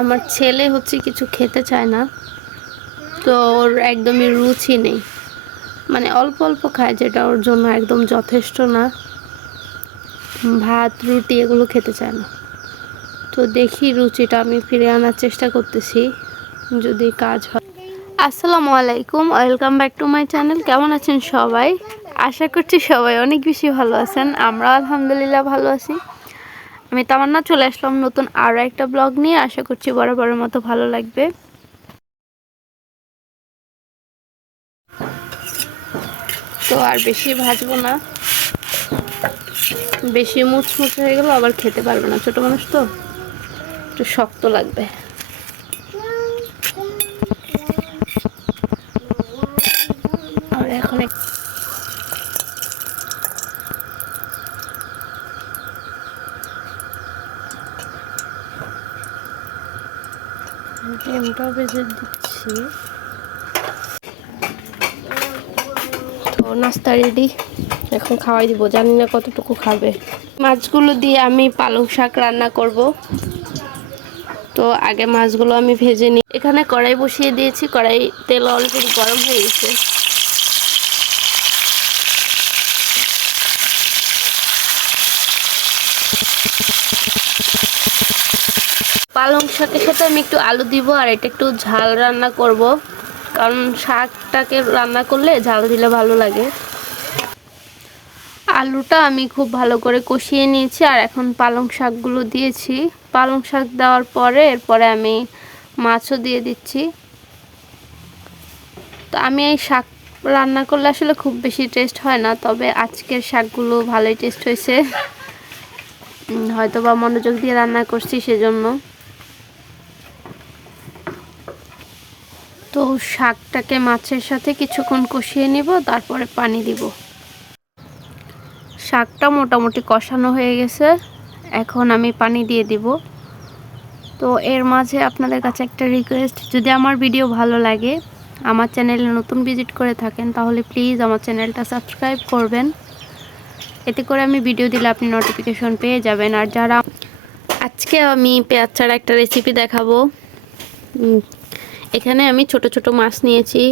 আমার ছেলে হচ্ছে কিছু খেতে চায় না, তো ওর একদমই রুচি নেই। মানে অল্প অল্প খায় যেটা ওর জন্য একদম যথেষ্ট না। ভাত, রুটি এগুলো খেতে চায় না। তো দেখি রুচিটা আমি ফিরে আনার চেষ্টা করতেছি, যদি কাজ হয়। আসসালামু আলাইকুম, welcome back to my channel, কেমন আছেন সবাই? আশা করছি সবাই অনেক বেশি ভালো আছেন, আমরা আলহামদুলিল্লাহ ভালো আছি। আমি তামান্না চলে আসলাম নতুন আরও একটা ব্লগ নিয়ে। আশা করছি বরাবরের মতো ভালো লাগবে। তো আর বেশি ভাজবো না। বেশি মুচমুচ হয়ে গেল আবার খেতে পারবে না। ছোট মানুষ তো, একটু শক্ত লাগবে। এখন ডিমটাও ভেজে দিচ্ছি। তো নাস্তা রেডি এখন খাওয়াই দিব, জানি না কতটুকু খাবে। মাছগুলো দিয়ে আমি পালং শাক রান্না করব। তো আগে মাছগুলো আমি ভেজে নিই এখানে কড়াই বসিয়ে দিয়েছি কড়াই তেল অলরেডি গরম হয়ে গেছে। পালং শাকের সাথে আমি একটু আলু দিব আর এটা একটু ঝাল রান্না করব। কারণ শাকটাকে রান্না করলে ঝাল দিলে ভালো লাগে। আলুটা আমি খুব ভালো করে কষিয়ে নিয়েছি আর এখন পালং শাকগুলো দিয়েছি। পালং শাক দেওয়ার পরে এরপরে আমি মাছও দিয়ে দিচ্ছি। তো আমি এই শাক রান্না করলে আসলে খুব বেশি টেস্ট হয় না, তবে আজকের শাকগুলো ভালোই টেস্ট হয়েছে। হয়তো বা মনোযোগ দিয়ে রান্না করছি সেজন্য। শাকটাকে মাছের সাথে কিছুক্ষণ কষিয়ে নিব, তারপরে পানি দিব। শাকটা মোটামুটি কষানো হয়ে গেছে। এখন আমি পানি দিয়ে দিব। তো এর মাঝে আপনাদের কাছে একটা রিকোয়েস্ট যদি আমার ভিডিও ভালো লাগে, আমার চ্যানেলে নতুন ভিজিট করে থাকেন, তাহলে প্লিজ আমার চ্যানেলটা সাবস্ক্রাইব করবেন। এতে করে আমি ভিডিও দিলে আপনি নোটিফিকেশন পেয়ে যাবেন। আর যারা আজকে আমি পেঁয়াজ ছাড়া একটা রেসিপি দেখাবো এখানে আমি ছোট ছোট মাছ নিয়েছি।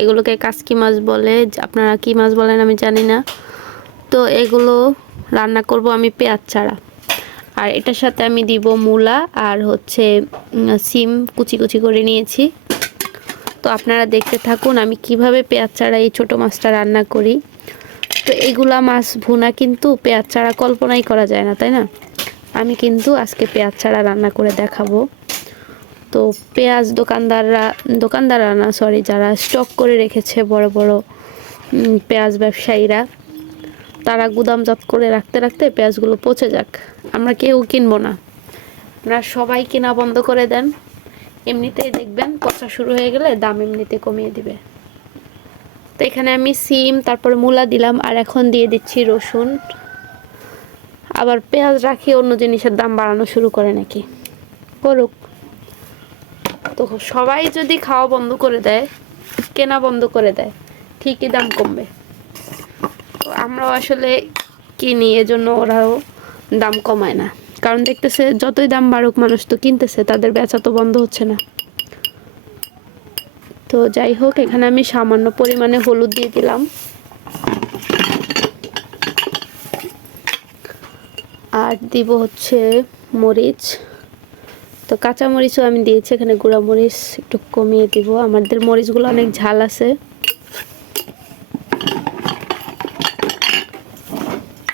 এগুলোকে কাসকি মাছ বলে। আপনারা কি মাছ বলেন আমি জানি না। তো এগুলো রান্না করব আমি পেঁয়াজ ছাড়া। আর এটার সাথে আমি দিব মূলা আর হচ্ছে সিম কুচি কুচি করে নিয়েছি। তো আপনারা দেখতে থাকুন আমি কীভাবে পেঁয়াজ ছাড়া এই ছোটো মাছটা রান্না করি। তো এগুলা মাছ ভুনা কিন্তু পেঁয়াজ ছাড়া কল্পনাই করা যায় না, তাই না? আমি কিন্তু আজকে পেঁয়াজ ছাড়া রান্না করে দেখাবো। তো পেঁয়াজ দোকানদাররা দোকানদাররা না সরি যারা স্টক করে রেখেছে বড় বড় পেঁয়াজ ব্যবসায়ীরা, তারা গুদামজাত করে রাখতে রাখতে পেঁয়াজগুলো পচে যাক। আমরা কেউ কিনবো না। আপনারা সবাই কেনা বন্ধ করে দেন। এমনিতেই দেখবেন পচা শুরু হয়ে গেলে দাম এমনিতে কমিয়ে দিবে। তো এখানে আমি সিম, তারপরে মূলা দিলাম, আর এখন দিয়ে দিচ্ছি রসুন। আবার পেঁয়াজ রাখি, অন্য জিনিসের দাম বাড়ানো শুরু করে নাকি। করুক। তো সবাই যদি খাওয়া বন্ধ করে দেয়, কেনা বন্ধ করে দেয়, ঠিকই দাম কমবে। তো আমরাও আসলে কিনি, এজন্য ওরাও দাম কমায় না। কারণ দেখতেছে, যতই দাম বাড়ুক, মানুষ তো কিনতেছে, তাদের বেচা তো বন্ধ হচ্ছে না। তো যাই হোক, এখানে আমি সামান্য পরিমাণে হলুদ দিয়ে দিলাম। আর দিব হচ্ছে মরিচ। তো কাঁচা মরিচও আমি দিয়েছি, এখানে গুঁড়া মরিচ একটু কমিয়ে দিব। আমাদের মরিচগুলো অনেক ঝাল আছে।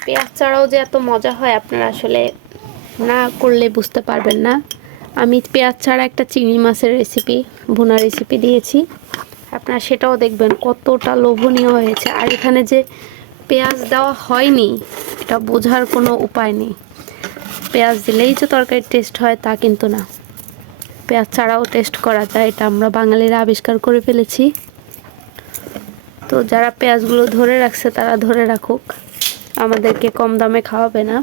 পেঁয়াজ ছাড়াও যে এত মজা হয় আপনারা আসলে না করলে বুঝতে পারবেন না। আমি পেঁয়াজ ছাড়া একটা চিংড়ি মাছের রেসিপি ভুনা রেসিপি দিয়েছি। আপনারা সেটাও দেখবেন কতটা লোভনীয় হয়েছে। আর এখানে যে পেঁয়াজ দেওয়া হয়নি, এটা বোঝার কোনো উপায় নেই। পেঁয়াজ দিলেই যে তরকারির টেস্ট হয় তা কিন্তু না। পেঁয়াজ ছাড়াও টেস্ট করা যায়, এটা আমরা বাঙালিরা আবিষ্কার করে ফেলেছি। তো যারা পেঁয়াজগুলো ধরে রাখছে, তারা ধরে রাখুক। আমাদেরকে কম দামে খাওয়াবে না।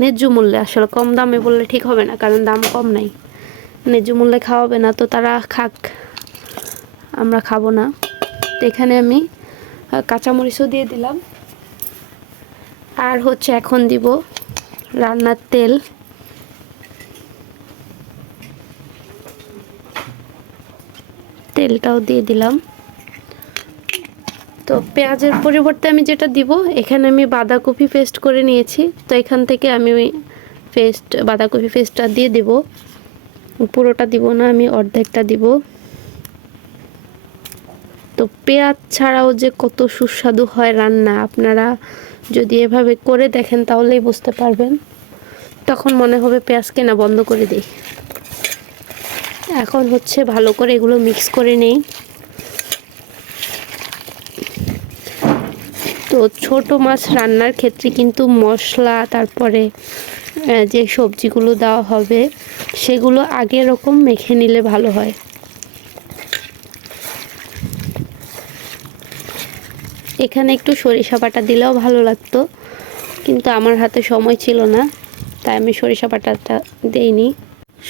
ন্যায্য মূল্যে, আসলে কম দামে বললে ঠিক হবে না, কারণ দাম কম নাই। ন্যায্য মূল্যে খাওয়াবে না, তো তারা খাক। আমরা খাব না। তো এখানে আমি কাঁচামরিচও দিয়ে দিলাম। আর হচ্ছে এখন দিব রান্নার তেল। তেলটাও দিয়ে দিলাম। তো পেঁয়াজের পরিবর্তে আমি যেটা দিব, এখানে আমি বাঁধাকপি পেস্ট করে নিয়েছি। তো এখান থেকে আমি পেস্ট বাঁধাকপি পেস্টটা দিয়ে দেব। পুরোটা দিব না, আমি অর্ধেকটা দিব। তো পেঁয়াজ ছাড়াও যে কত সুস্বাদু হয় রান্না, আপনারা যদি এভাবে করে দেখেন তাহলেই বুঝতে পারবেন। তখন মনে হবে পেঁয়াজ কেনা বন্ধ করে দিই। এখন হচ্ছে ভালো করে এগুলো মিক্স করে নেই। তো ছোট মাছ রান্নার ক্ষেত্রে কিন্তু মশলা, তারপরে যে সবজিগুলো দেওয়া হবে, সেগুলো আগে এরকম মেখে নিলে ভালো হয়। এখানে একটু সরিষা বাটা দিলেও ভালো লাগতো, কিন্তু আমার হাতে সময় ছিল না, তাই আমি সরিষা বাটাটা দেইনি।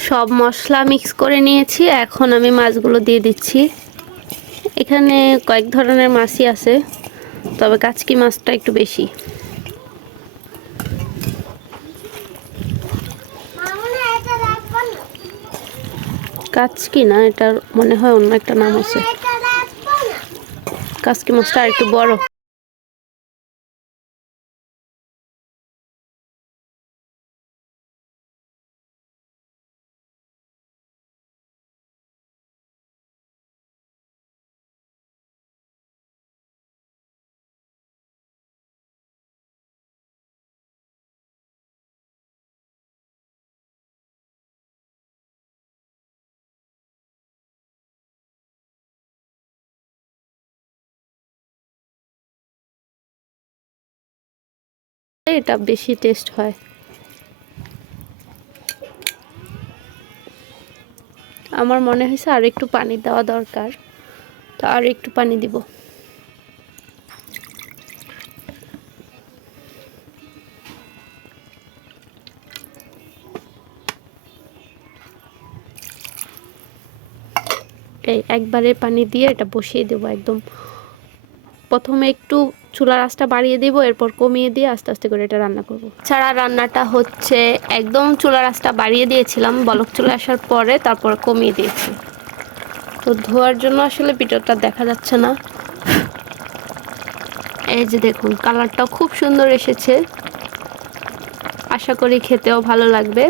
সব মশলা মিক্স করে নিয়েছি, এখন আমি মাছগুলো দিয়ে দিচ্ছি। এখানে কয়েক ধরনের মাছই আছে, তবে কাচকি মাছটা একটু বেশি। কাচকি না, এটার মনে হয় অন্য একটা নাম আছে। কাচকি মাছটা আর একটু বড় এটা বেশি টেস্ট হয়। আমার মনে হয়েছে আর একটু পানি দেওয়া দরকার, তো আর একটু পানি দিব। এই একবারে পানি দিয়ে এটা বসিয়ে দেবো একদম। প্রথমে একটু চুলার আঁচটা বাড়িয়ে দিব, এরপর কমিয়ে দিয়ে আস্তে আস্তে করে এটা রান্না করব। ছাড়া রান্নাটা হচ্ছে একদম চুলার আঁচটা বাড়িয়ে দিয়েছিলাম, বলক চলে আসার পরে তারপর কমিয়ে দিয়েছি। তো ধোয়ার জন্য আসলে পিঠটা দেখা যাচ্ছে না। এই যে দেখুন, কালারটাও খুব সুন্দর এসেছে। আশা করি খেতেও ভালো লাগবে।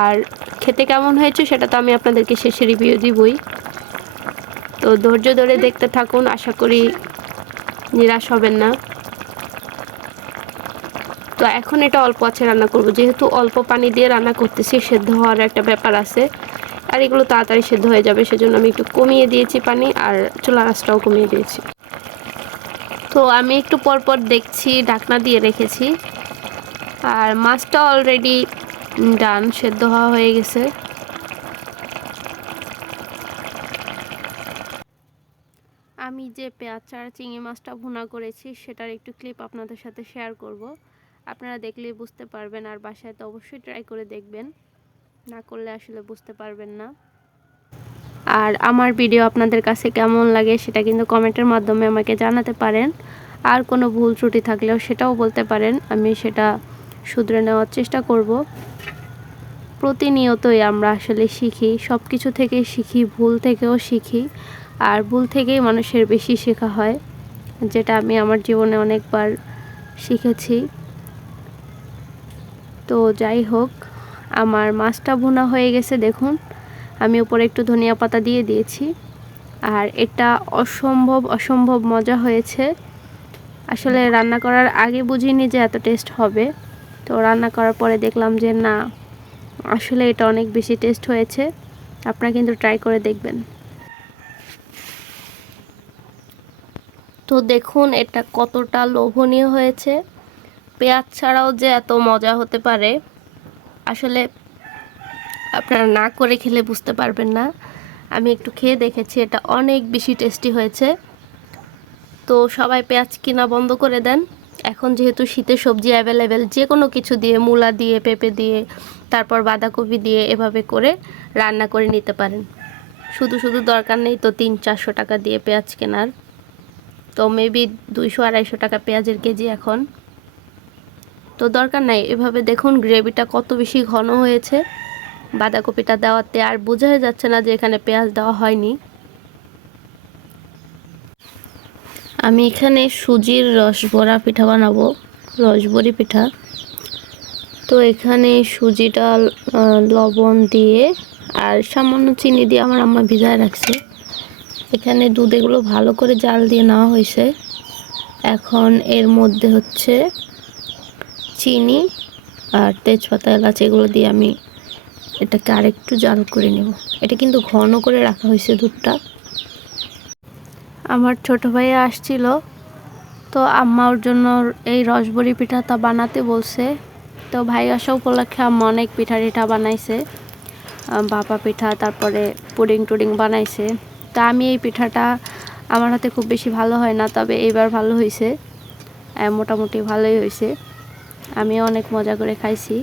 আর খেতে কেমন হয়েছে সেটা তো আমি আপনাদেরকে শেষে রিভিউ দিবই। তো ধৈর্য ধরে দেখতে থাকুন, আশা করি নিরাশ হবেন না। তো এখন এটা অল্প আছে রান্না করব। যেহেতু অল্প পানি দিয়ে রান্না করতেছি, সেদ্ধ হওয়ার একটা ব্যাপার আছে। আর এগুলো তাড়াতাড়ি সেদ্ধ হয়ে যাবে, সেজন্য আমি একটু কমিয়ে দিয়েছি পানি আর চুলা আঁচটাও কমিয়ে দিয়েছি। তো আমি একটু পরপর দেখছি, ঢাকনা দিয়ে রেখেছি। আর মাছটা অলরেডি ডান সেদ্ধ হওয়া হয়ে গেছে আমি যে পেঁয়াজ চার চিংড়ি মাছটা ভুনা করেছি, সেটার একটু ক্লিপ আপনাদের সাথে শেয়ার করব। আপনারা দেখলেই বুঝতে পারবেন আর বাসায় তো অবশ্যই ট্রাই করে দেখবেন। না করলে আসলে বুঝতে পারবেন না। আর আমার ভিডিও আপনাদের কাছে কেমন লাগে সেটা কিন্তু কমেন্টের মাধ্যমে আমাকে জানাতে পারেন। আর কোনো ভুল ত্রুটি থাকলেও সেটাও বলতে পারেন। আমি সেটা শুধরে নেওয়ার চেষ্টা করব। প্রতিনিয়তই আমরা আসলে শিখি সব কিছু থেকেই শিখি, ভুল থেকেও শিখি। আর ভুল থেকেই মানুষের বেশি শেখা হয়, যেটা আমি আমার জীবনে অনেকবার শিখেছি। তো যাই হোক, আমার মাছটা ভুনা হয়ে গেছে, দেখুন। আমি উপরে একটু ধনিয়া পাতা দিয়ে দিয়েছি। আর এটা অসম্ভব অসম্ভব মজা হয়েছে। আসলে রান্না করার আগে বুঝিনি যে এত টেস্ট হবে। তো রান্না করার পরে দেখলাম যে না, আসলে এটা অনেক বেশি টেস্ট হয়েছে। আপনারা কিন্তু ট্রাই করে দেখবেন। তো দেখুন, এটা কতটা লোভনীয় হয়েছে। পেঁয়াজ ছাড়াও যে এত মজা হতে পারে, আসলে আপনারা না করে খেলে বুঝতে পারবেন না। আমি একটু খেয়ে দেখেছি, এটা অনেক বেশি টেস্টি হয়েছে। তো সবাই পেঁয়াজ কিনা বন্ধ করে দেন। এখন যেহেতু শীতের সবজি অ্যাভেলেবেল যে কোনো কিছু দিয়ে, মূলা দিয়ে, পেঁপে দিয়ে, তারপর বাঁধাকপি দিয়ে, এভাবে করে রান্না করে নিতে পারেন। শুধু শুধু দরকার নেই তো তিন চারশো টাকা দিয়ে পেঁয়াজ কেনার। তো মেবি দুইশো, আড়াইশো টাকা পেঁয়াজের কেজি এখন। তো দরকার নাই, এভাবে দেখুন গ্রেভিটা কত বেশি ঘন হয়েছে। বাঁধাকপিটা দেওয়াতে আর বোঝাই যাচ্ছে না যে এখানে পেঁয়াজ দেওয়া হয়নি। আমি এখানে সুজির রসবড়া পিঠা বানাবো, রসবড়ি পিঠা। তো এখানে সুজিটা লবণ দিয়ে আর সামান্য চিনি দিয়ে আমার আম্মা ভিজায় রাখছে। এখানে দুধ এগুলো ভালো করে জাল দিয়ে নেওয়া হয়েছে। এখন এর মধ্যে হচ্ছে চিনি আর তেজপাতা, এলাচ এগুলো দিয়ে আমি এটাকে আরেকটু জাল করে নেব। এটা কিন্তু ঘন করে রাখা হয়েছে দুধটা। আমার ছোট ভাইয়া আসছিল, তো আম্মা ওর জন্য এই রসবড়ি পিঠাটা বানাতে বলছে। তো ভাই আসা উপলক্ষে আম্মা অনেক পিঠা টিঠা বানাইছে ভাপা পিঠা, তারপরে পুডিং টুডিং বানাইছে। তা আমি এই পিঠাটা আমার হাতে খুব বেশি ভালো হয় না, তবে এইবার ভালো হয়েছে মোটামুটি ভালোই হয়েছে আমি অনেক মজা করে খাইছি।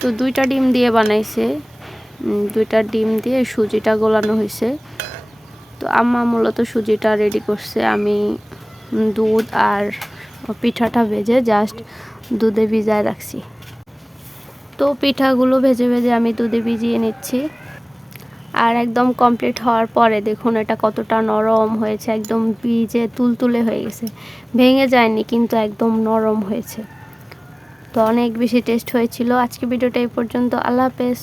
তো দুইটা ডিম দিয়ে বানাইছে। দুইটা ডিম দিয়ে সুজিটা গোলানো হয়েছে তো আম্মা মূলত সুজিটা রেডি করছে। আমি দুধ আর পিঠাটা ভেজে জাস্ট দুধে ভিজায় রাখছি। তো পিঠাগুলো ভেজে ভেজে আমি দুধে ভিজিয়ে নিচ্ছি। আর একদম কমপ্লিট হওয়ার পরে দেখুন এটা কতটা নরম হয়েছে, একদম বীজে তুলতুলে হয়ে গেছে। ভেঙে যায়নি, কিন্তু একদম নরম হয়েছে। তো অনেক বেশি টেস্ট হয়েছিল। আজকে ভিডিওটা এই পর্যন্ত। আল্লাহ হাফেজ।